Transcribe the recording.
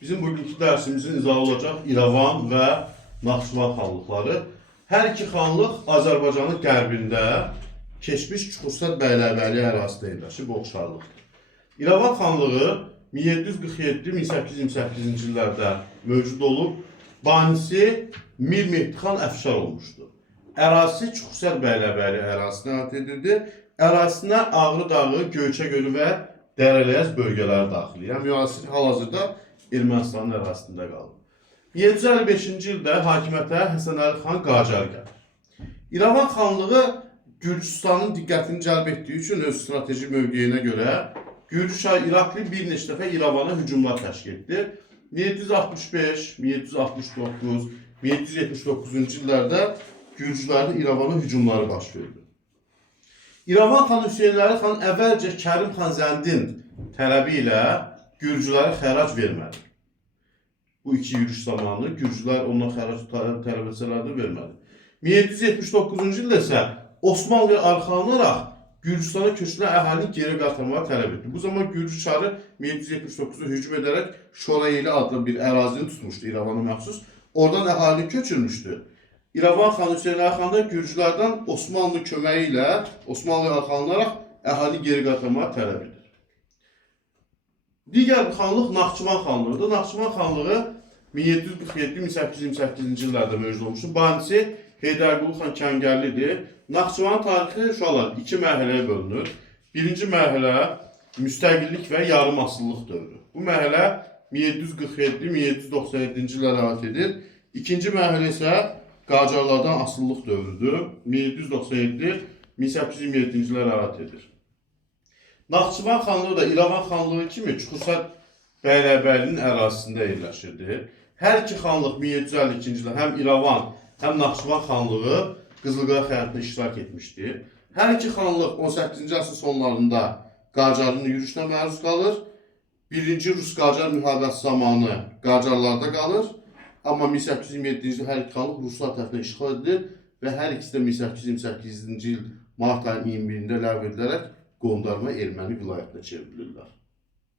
Bizim bugünkü dərsimizin izahı olacaq İrəvan və Naxçıvan xanlıqları. Hər iki xanlıq Azərbaycanın qərbində keçmiş Çuxurstad Bəylərbəyli ərazisində yerləşir, bu oxşarlıqdır. İrəvan xanlığı 1747-1828-ci illərdə mövcud olub, banisi Mir Mehdixan Əfşar olmuşdur. Ərazisi Çuxurstad Bəylərbəyli ərazisinə aid edirdi. Ərazisinə Ağrı dağı, Göyçə gölü və Dərələyəz bölgələri daxil. Yəni, hal-hazırda Ermənistanın ərazisində qalıb. 1755-ci ildə hakimiyyətə Həsən Əli xan Qacar gəlir. İrəvan xanlığı Gürcüstanın diqqətini cəlb etdiği üçün öz strateji mövqeyinə görə Gürcü şah İrakli bir neçə dəfə İrəvana hücumlar təşkil etdi. 1765, 1769, 1779-cu illərdə Gürcülərin İrəvana hücumları baş verdi. İrəvan xan Hüseynəli xan əvvəlcə Kərim xan Zəndin tələbi ilə Gürcülərə xərac vermədi. Bu iki yürüş zamanı Gürcülər ondan xərac tələb etsələr də vermədi. 1779-cu ildə isə Osmanlıya arxalanaraq Gürcüstana köçülən əhalini geri qaytarmağa tələb etdi. Bu zaman Gürcü çarı 1779-da hücum edərək Şorayeli adlı bir ərazini tutmuşdu İrəvana məxsus. Oradan əhalini köçürmüşdü. İrəvan xan Hüseynəli xan da Gürcülərdən Osmanlı köməyi ilə Osmanlıya arxalanaraq əhalini geri qaytarmağa tələb edir. Digər bir xanlıq Naxçıvan xanlığıdır. Naxçıvan xanlığı 1747-1828-ci illərdə mövcud olmuşdur. Banisi Heydərqulu xan Kəngərlidir. Naxçıvan tarixi uşaqlar iki mərhələyə bölünür. Birinci mərhələ müstəqillik və yarım asıllıq dövrü. Bu mərhələ 1747-1797-ci illərə aid edir. İkinci mərhələ isə Qacarlardan asıllıq dövrüdür. 1797-1827-ci illərə aid edir. Naxçıvan xanlığı da İrəvan xanlığı kimi Çuxurstad Bəylərbəyli'nin ərazisində yerləşirdi. Hər iki xanlıq 1752-ci ildə həm İrəvan, həm Naxçıvan xanlığı Qızılqaya xəyanətində iştirak etmişdir. Hər iki xanlıq 18-ci əsrin sonlarında Qacarın yürüşünə məruz qalır. Birinci Rus-Qacar müharibəsi zamanı Qacarlarda qalır. Amma 1827-ci ildə hər iki xanlıq Ruslar tərəfindən işğal edilir və hər ikisi də 1828-ci il mart ayının 21-də ləğv edilərək Qondarma erməni vilayətinə çevrilirlər.